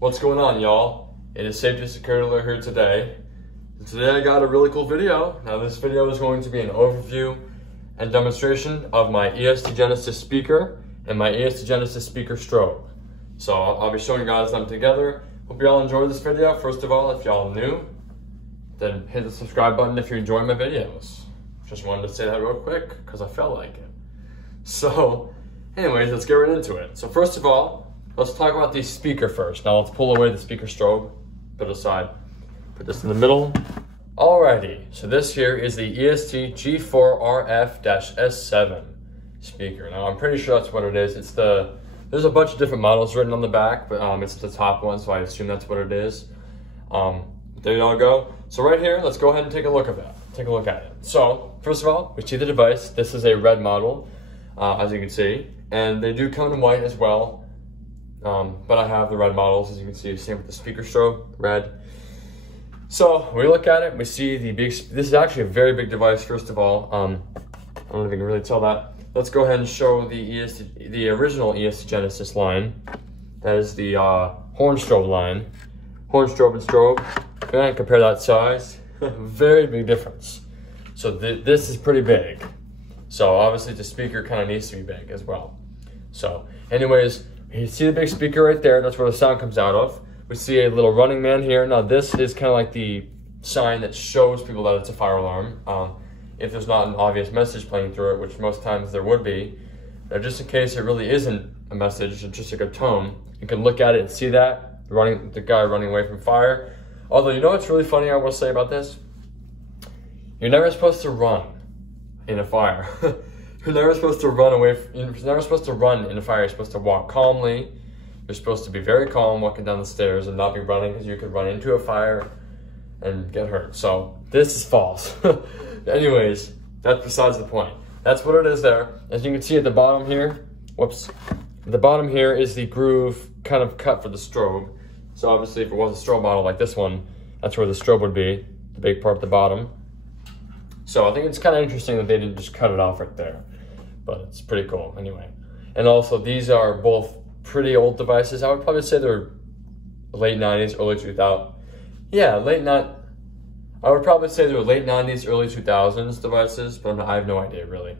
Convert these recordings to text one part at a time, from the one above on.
What's going on, y'all? It is Safety Security Alert here today. Today I got a really cool video. Now this video is going to be an overview and demonstration of my EST Genesis speaker and my EST Genesis speaker strobe. So I'll be showing you guys them together. Hope you all enjoyed this video. First of all, if y'all new, then hit the subscribe button if you enjoy my videos. Just wanted to say that real quick because I felt like it. So anyways, let's get right into it. So first of all, let's talk about the speaker first. Now let's pull away the speaker strobe, put it aside, put this in the middle. Alrighty, so this here is the EST G4RF-S7 speaker. Now I'm pretty sure that's what it is. There's a bunch of different models written on the back, but it's the top one, so I assume that's what it is. There y'all go. So right here, let's go ahead and take a look at that. Take a look at it. So first of all, we see the device. This is a red model, as you can see, and they do come in white as well. But I have the red models, as you can see, same with the speaker strobe, red. So we look at it, we see the big, this is actually a very big device, first of all. I don't know if you can really tell that. Let's go ahead and show the original EST Genesis line. That is the horn strobe line. Horn strobe and strobe, and compare that size. Very big difference. So this is pretty big. So obviously the speaker kind of needs to be big as well. So anyways, you see the big speaker right there, that's where the sound comes out of. We see a little running man here. Now this is kind of like the sign that shows people that it's a fire alarm. If there's not an obvious message playing through it, which most times there would be. Now just in case it really isn't a message, it's just like a tone, you can look at it and see that, the guy running away from fire. Although, you know what's really funny I will say about this? You're never supposed to run in a fire. You're never supposed to run away. You're never supposed to run in a fire. You're supposed to walk calmly. You're supposed to be very calm walking down the stairs and not be running, because you could run into a fire and get hurt. So this is false. Anyways, that's besides the point. That's what it is there. As you can see at the bottom here, whoops. At the bottom here is the groove kind of cut for the strobe. So obviously if it was a strobe model like this one, that's where the strobe would be, the big part at the bottom. So I think it's kind of interesting that they didn't just cut it off right there, but it's pretty cool anyway. And also these are both pretty old devices. I would probably say they're late 90s, early 2000s. Yeah, I would probably say they're late 90s, early 2000s devices, but I have no idea really.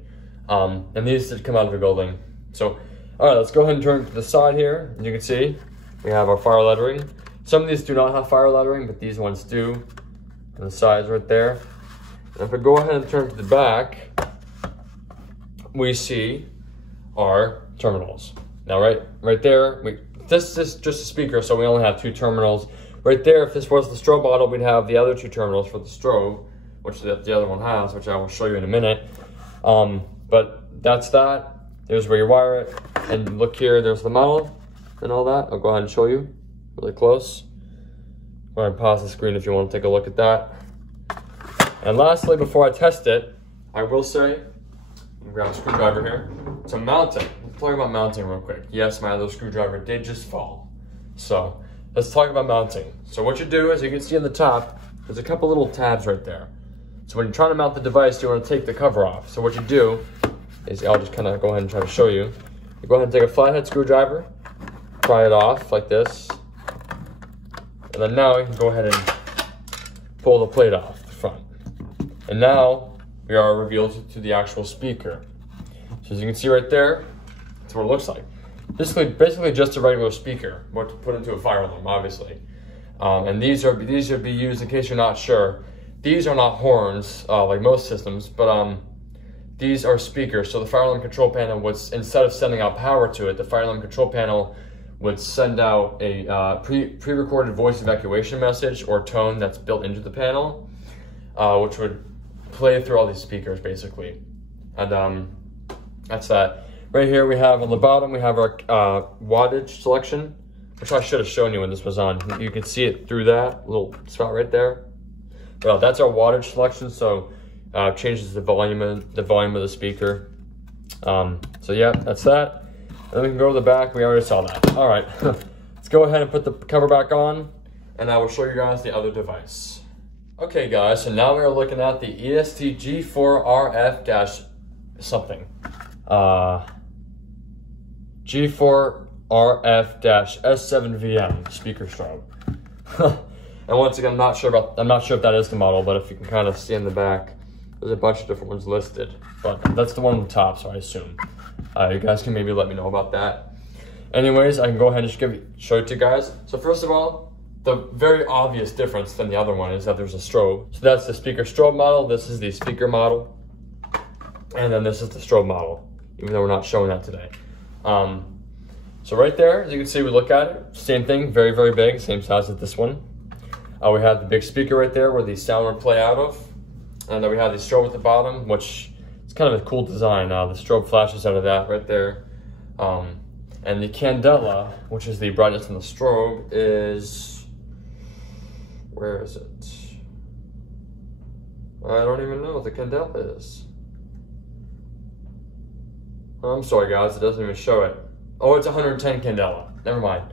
And these did come out of a building. So, all right, let's go ahead and turn to the side here. As you can see, we have our fire lettering. Some of these do not have fire lettering, but these ones do. And the sides right there. And if we go ahead and turn to the back, we see our terminals. Now right there, this is just a speaker, so we only have two terminals. Right there, if this was the strobe model, we'd have the other two terminals for the strobe, which the other one has, which I will show you in a minute. But that's that. There's where you wire it. And look here, there's the model and all that. I'll go ahead and show you really close. Go ahead and pause the screen if you want to take a look at that. And lastly, before I test it, I will say, I'll grab a screwdriver here. So mounting, let's talk about mounting real quick. Yes, my other screwdriver did just fall. So let's talk about mounting. So what you do, as you can see on the top, there's a couple little tabs right there. So when you're trying to mount the device, you want to take the cover off. So what you do is, I'll just kind of go ahead and try to show you. You go ahead and take a flathead screwdriver, pry it off like this. And then now you can go ahead and pull the plate off the front. And now we are revealed to the actual speaker. So as you can see right there, that's what it looks like. Basically just a regular speaker, what to put into a fire alarm, obviously. And these would be used, in case you're not sure. These are not horns like most systems, but these are speakers. So the fire alarm control panel would, instead of sending out power to it, the fire alarm control panel would send out a pre-recorded voice evacuation message or tone that's built into the panel, which would play through all these speakers basically. And that's that. Right here we have on the bottom, we have our wattage selection, which I should have shown you when this was on. You can see it through that little spot right there. Well, that's our wattage selection, so changes the volume of the speaker. So yeah, that's that. And then we can go to the back. We already saw that. All right, let's go ahead and put the cover back on, and I will show you guys the other device. Okay, guys, so now we are looking at the EST G4RF-something. G4 G4RF-S7VM speaker strobe. And once again, I'm not sure if that is the model, but if you can kind of see in the back, there's a bunch of different ones listed. But that's the one on the top, so I assume. You guys can maybe let me know about that. Anyways, I can go ahead and just show it to you guys. So first of all, the very obvious difference than the other one is that there's a strobe. So that's the speaker strobe model. This is the speaker model. And then this is the strobe model, even though we're not showing that today. So right there, as you can see, we look at it, same thing, very, very big, same size as this one. We have the big speaker right there where the sound would play out of. And then we have the strobe at the bottom, which is kind of a cool design. The strobe flashes out of that right there. And the candela, which is the brightness in the strobe, is, where is it? I don't even know what the candela is. I'm sorry guys, it doesn't even show it. Oh, it's 110 candela. Never mind,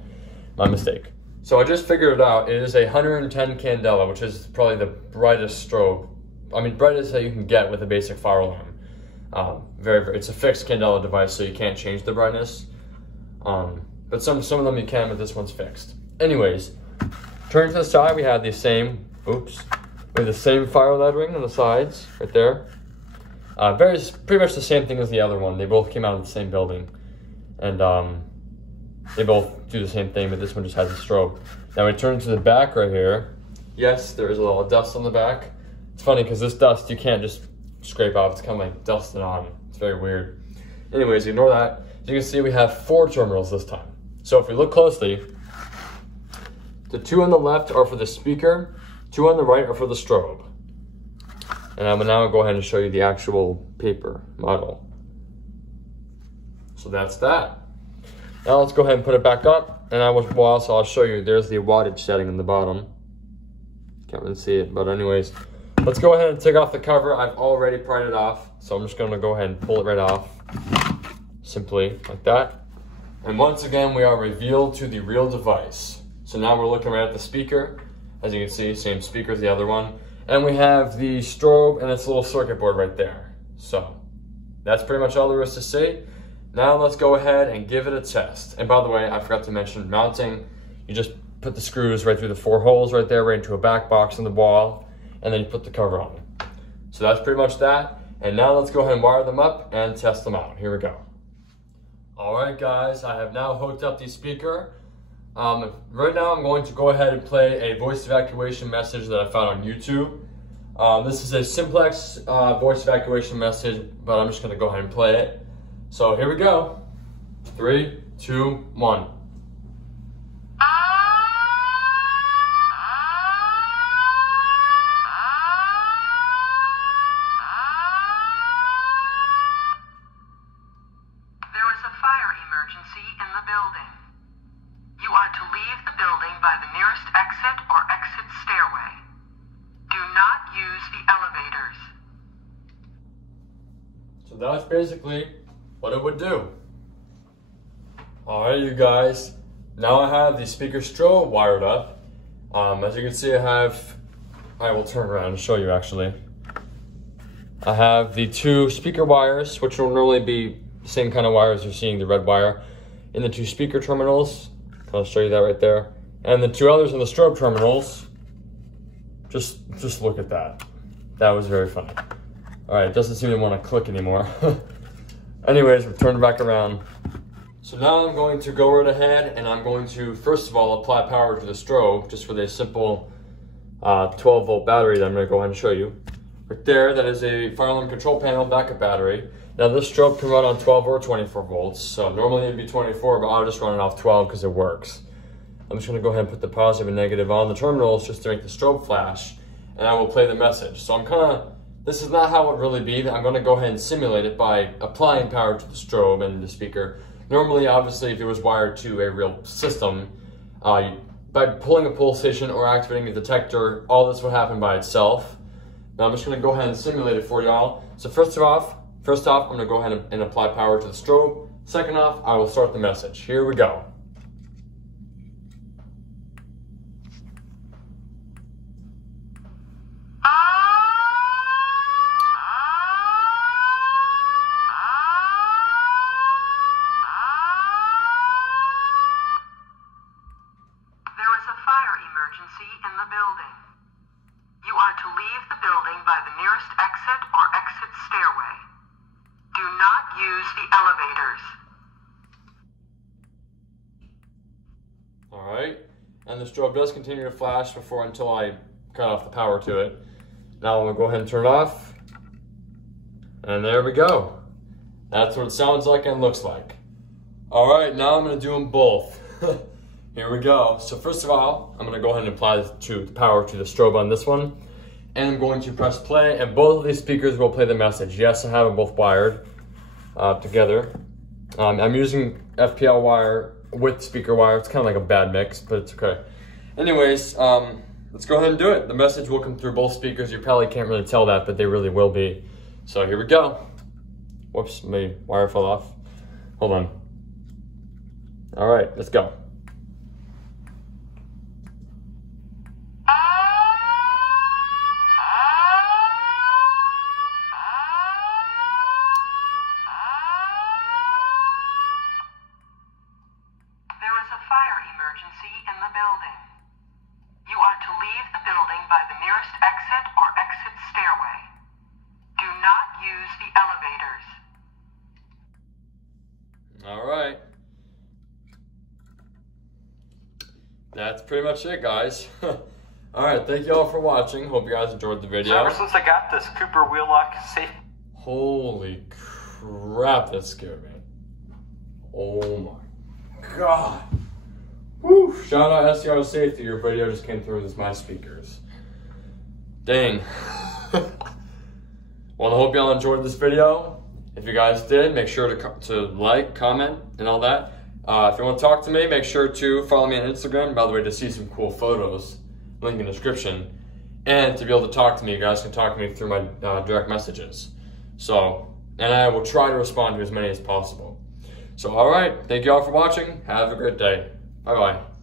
my mistake. So I just figured it out. It is a 110 candela, which is probably the brightest strobe. I mean, brightest that you can get with a basic fire alarm. It's a fixed candela device, so you can't change the brightness. But some of them you can, but this one's fixed. Anyways, turning to the side, we have the same, we have the same fire lettering on the sides, right there. Pretty much the same thing as the other one. They both came out of the same building. And they both do the same thing, but this one just has a strobe. Now we turn to the back right here. Yes, there is a little dust on the back. It's funny because this dust you can't just scrape off. It's kind of like dusted on. It's very weird. Anyways, ignore that. As you can see, we have 4 terminals this time. So if we look closely, the 2 on the left are for the speaker, 2 on the right are for the strobe. And I will now go ahead and show you the actual paper model. So that's that. Now let's go ahead and put it back up. And I'll show you, there's the wattage setting in the bottom. Can't really see it, but anyways. Let's go ahead and take off the cover. I've already pried it off. So I'm just gonna go ahead and pull it right off. Simply like that. And once again, we are revealed to the real device. So now we're looking right at the speaker. As you can see, same speaker as the other one. And we have the strobe and its little circuit board right there. So that's pretty much all there is to say. Now let's go ahead and give it a test. And by the way, I forgot to mention mounting. You just put the screws right through the 4 holes right there, right into a back box in the wall, and then you put the cover on. So that's pretty much that. And now let's go ahead and wire them up and test them out. Here we go. All right, guys, I have now hooked up the speaker. Right now, I'm going to go ahead and play a voice evacuation message that I found on YouTube. This is a simplex voice evacuation message, but I'm just going to go ahead and play it. So here we go. 3, 2, 1. In the building. You are to leave the building by the nearest exit or exit stairway. Do not use the elevators. So that's basically what it would do. Alright, you guys. Now I have the speaker strobe wired up. As you can see, I will turn around and show you actually. I have the 2 speaker wires, which will normally be the same kind of wires you're seeing, the red wire, in the 2 speaker terminals. I'll show you that right there. And the 2 others in the strobe terminals. Just look at that. That was very funny. All right, it doesn't seem to want to click anymore. Anyways, we'll turn it back around. So now I'm going to go right ahead and I'm going to, first of all, apply power to the strobe just with a simple 12-volt battery that I'm going to go ahead and show you. Right there, that is a fire alarm control panel backup battery. Now this strobe can run on 12 or 24 volts. So normally it'd be 24, but I'll just run it off 12 because it works. I'm just gonna go ahead and put the positive and negative on the terminals just to make the strobe flash, and I will play the message. So this is not how it would really be. I'm gonna go ahead and simulate it by applying power to the strobe and the speaker. Normally, obviously, if it was wired to a real system, by pulling a pulsation or activating the detector, all this would happen by itself. Now I'm just gonna go ahead and simulate it for y'all. So first off, I'm gonna go ahead and apply power to the strobe. Second off, I will start the message. Here we go. There emergency in the building. You are to leave the building by the nearest exit or exit stairway. Do not use the elevators. Alright, and the strobe does continue to flash until I cut off the power to it. Now I'm going to go ahead and turn it off. And there we go. That's what it sounds like and looks like. Alright, now I'm going to do them both. Here we go. So first of all, I'm going to go ahead and apply the power to the strobe on this one. And I'm going to press play, and both of these speakers will play the message. Yes, I have them both wired together. I'm using FPL wire with speaker wire. It's kind of like a bad mix, but it's okay. Anyways, let's go ahead and do it. The message will come through both speakers. You probably can't really tell that, but they really will be. So here we go. Whoops, my wire fell off. Hold on. All right, let's go. Emergency in the building. You are to leave the building by the nearest exit or exit stairway. Do not use the elevators. All right. That's pretty much it, guys. All right, thank you all for watching. Hope you guys enjoyed the video. So ever since I got this Cooper wheel-lock safe... Holy crap, that scared me. Oh my God. Woo! Shout out SCR Safety, your video just came through with my speakers. Dang. Well, I hope y'all enjoyed this video. If you guys did, make sure to like, comment, and all that. If you want to talk to me, make sure to follow me on Instagram, by the way, to see some cool photos. Link in the description. And to be able to talk to me, you guys can talk to me through my direct messages. So, and I will try to respond to as many as possible. So, all right. Thank you all for watching. Have a great day. Bye-bye.